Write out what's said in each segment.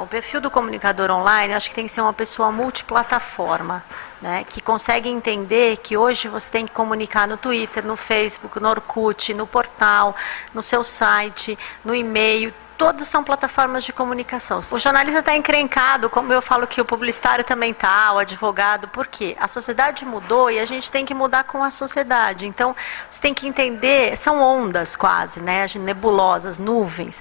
O perfil do comunicador online, acho que tem que ser uma pessoa multiplataforma, né? Que consegue entender que hoje você tem que comunicar no Twitter, no Facebook, no Orkut, no portal, no seu site, no e-mail. Todos são plataformas de comunicação. O jornalista está encrencado, como eu falo que o publicitário também está, o advogado, por quê? A sociedade mudou e a gente tem que mudar com a sociedade. Então, você tem que entender, são ondas quase, né? Nebulosas, nuvens,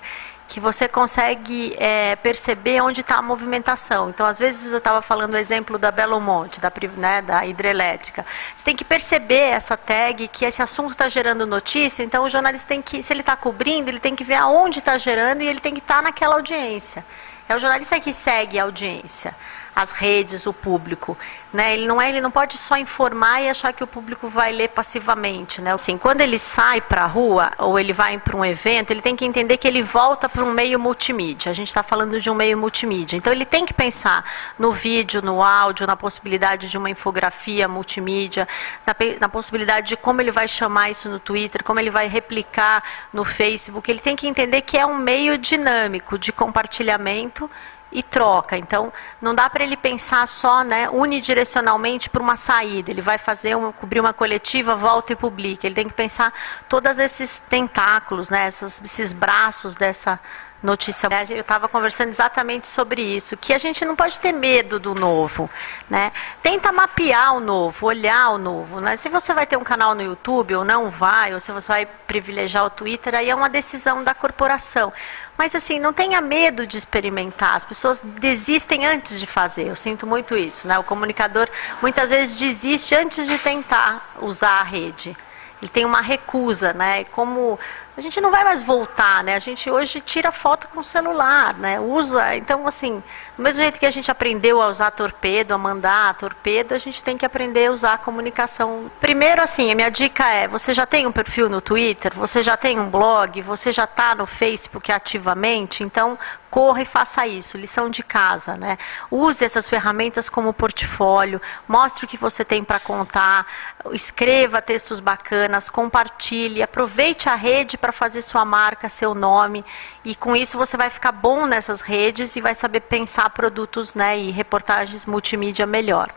que você consegue perceber onde está a movimentação. Então, às vezes, eu estava falando o exemplo da Belo Monte, da hidrelétrica. Você tem que perceber essa tag, que esse assunto está gerando notícia, então o jornalista tem que, se ele está cobrindo, ele tem que ver aonde está gerando e ele tem que estar naquela audiência. É o jornalista que segue a audiência, as redes, o público, né? Ele não pode só informar e achar que o público vai ler passivamente, né? Assim, quando ele sai para a rua ou ele vai para um evento, ele tem que entender que ele volta para um meio multimídia. A gente está falando de um meio multimídia. Então, ele tem que pensar no vídeo, no áudio, na possibilidade de uma infografia multimídia, na possibilidade de como ele vai chamar isso no Twitter, como ele vai replicar no Facebook. Ele tem que entender que é um meio dinâmico de compartilhamento e troca. Então, não dá para ele pensar só, né, unidirecionalmente para uma saída. Ele vai cobrir uma coletiva, volta e publica. Ele tem que pensar todos esses tentáculos, né, esses braços dessa notícia. Eu estava conversando exatamente sobre isso, que a gente não pode ter medo do novo, né? Tenta mapear o novo, olhar o novo, né? Se você vai ter um canal no YouTube ou não vai, ou se você vai privilegiar o Twitter, aí é uma decisão da corporação. Mas assim, não tenha medo de experimentar. As pessoas desistem antes de fazer. Eu sinto muito isso, né? O comunicador muitas vezes desiste antes de tentar usar a rede. Ele tem uma recusa, né? Como a gente não vai mais voltar, né? A gente hoje tira foto com o celular, né? Usa, então assim, do mesmo jeito que a gente aprendeu a usar torpedo, a mandar torpedo, a gente tem que aprender a usar a comunicação. Primeiro, assim, a minha dica é, você já tem um perfil no Twitter, você já tem um blog, você já está no Facebook ativamente, então corra e faça isso, lição de casa, né? Use essas ferramentas como portfólio, mostre o que você tem para contar, escreva textos bacanas, compartilhe, aproveite a rede para fazer sua marca, seu nome, e com isso você vai ficar bom nessas redes e vai saber pensar produtos, né, e reportagens multimídia melhor.